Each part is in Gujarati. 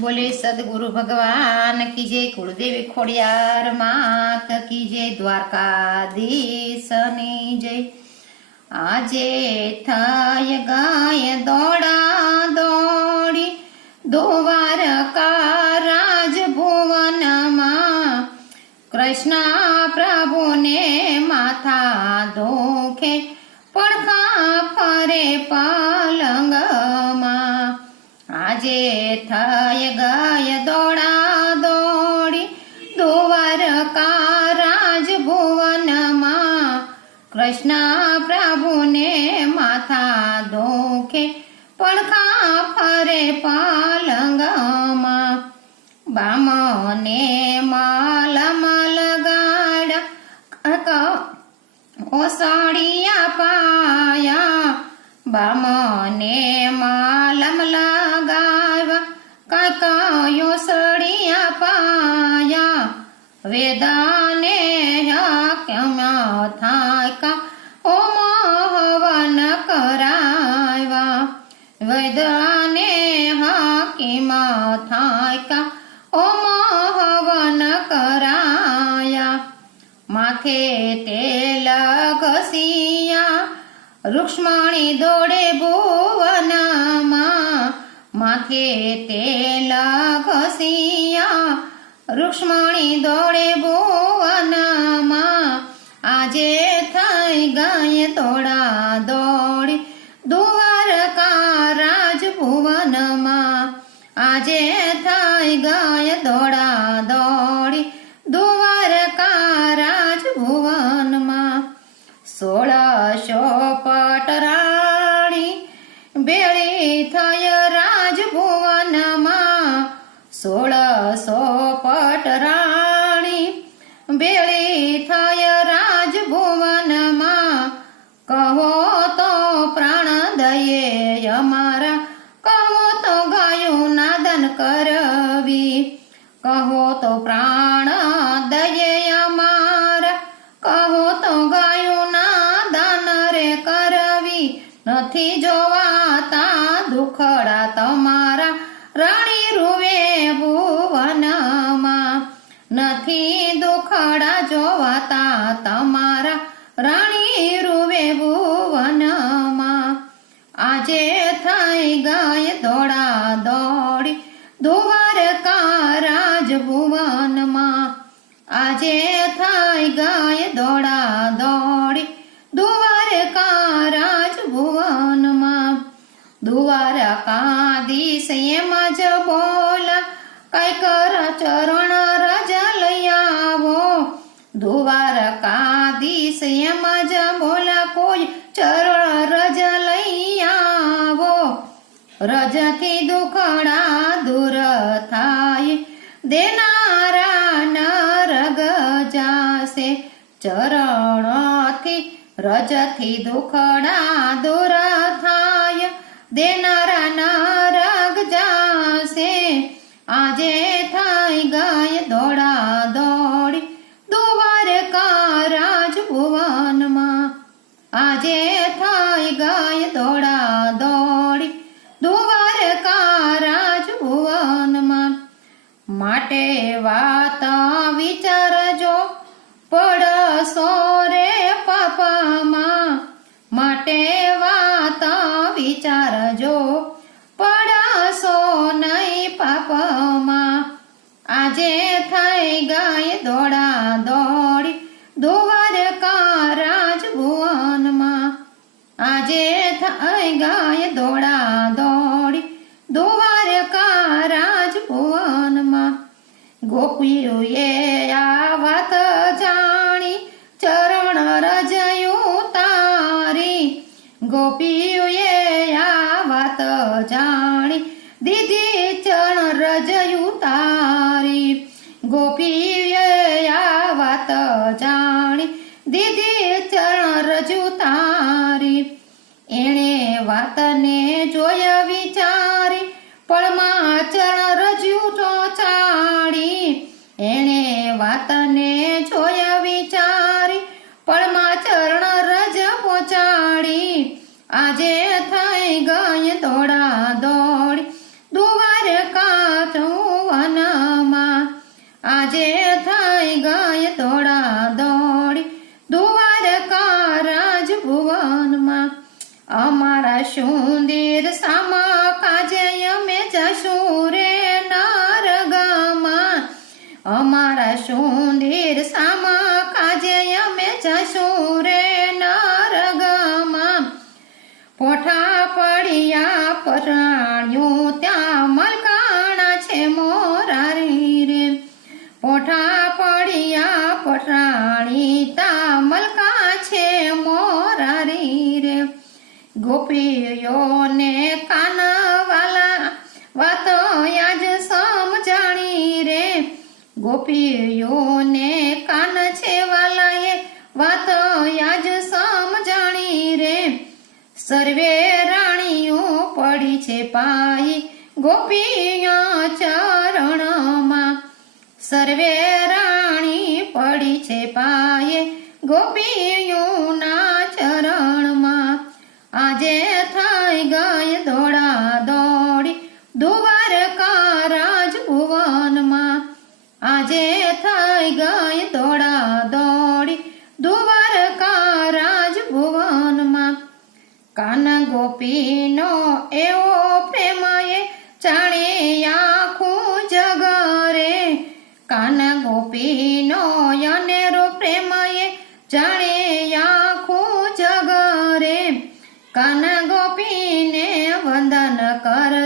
બોલે, સદગુરુ ભગવાન કી જય કુળદેવી ખોડિયાર માત કી જય દ્વારકાધીશની જય. આજે થાય ગાય દોડા દોડી, દ્વારકા રાજભુવનમાં. કૃષ્ણ પ્રભુને માથા દુખે પડખા ફરે પલંગમાં. આજે થાય ગાય દોડા દોડી દ્વારકા રાજભુવનમાં કૃષ્ણ પ્રભુને માથા દુખે પડખા ફરે પાલંગમાં. બામને માલ મલ ગાડ ઓસડિયા પાયા. બામને માલમ વેદાને હાકીમ થાય કા ઓમ કરાયા. માથે તેલ ઘસિયા. રૂક્ષ્મણી દોડે ભુવનામાં. માથે તેલ ઘસિયા. રૂક્ષ્મણી દોડે ભુવનામાં. આજે બેળી થાય રાજભુવનમાં, કહો તો પ્રાણ દયે અમારા, કહો તો ગાયું નાદન કરવી, કહો તો પ્રાણ દયે અમારા, કહો તો ગાયું નાદન રે કરવી, નથી જોવાતા દુખડા તમારા, રાણી રૂવે ભુવનમાં, નથી દુખડા જોવાતા તમારા રાણી રૂવે ભુવનમાં. આજે થઈ ગઈ દોડા દોડી દ્વારકા રાજભુવનમાં આજે થઈ ગઈ દોડા દોડી દ્વારકા રાજભુવનમાં દ્વારકાધીશ એમ જ બોલા કઈ કર ચરણ દુખડા દૂર થાય. દેનારા નરગ જાશે. ચરણથી રજથી દુખડા દૂર થાય. દેનારા માટે વાત વિચારજો. પડશો રે પાપામાં. માટે વાત વિચારજો. પડશો નહીં પાપમાં. આજે થઈ ગઈ દોડા દોડી દ્વારકા રાજભુવનમાં આજે થઈ ગઈ દોડા ગોપીઓએ આ વાત જાણી, ચરણ રજયું તારી. ગોપીઓએ આ વાત જાણી, દીદી ચરણ રજયું તારી. ગોપીએ આ વાત જાણી, દીદી ચરણ રજુ તારી. એણે વાતને જોય આજે થઈ ગઈ દોડા દોડ, દુવાર કાચુવનમાં આજે થઈ ગઈ દોડા દોડ, દુવાર કારાજ ભુવનમાં. અમારા સુંદર સામા કાજે અમે જશું રે નારગામાં. અમારા સુંદર સામા પોઠા પડિયા પરાણી તા મલકા છે મોરારી રે. ગોપીઓને કાનવાલા વાતો આજ સમજાણી રે. ગોપીઓને કાન છે સર્વે રાણી પડી છે પાયે. ગોપીઓના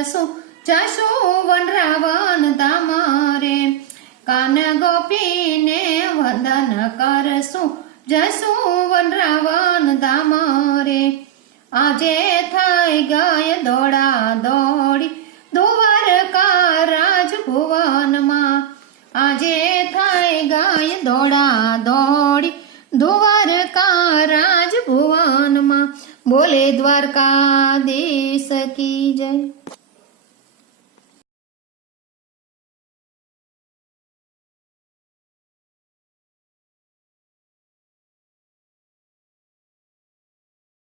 કરશું જશું વનરાવન તમારે. કાન ગોપીને વંદન કરશું જશું વનરાવન તમારે. આજે થઈ ગઈ દોડા દોડી દ્વારકા રાજભુવનમાં આજે થઈ ગાય દોડા દોડી દ્વારકા રાજભુવનમાં બોલે દ્વારકા દેશ કી જય.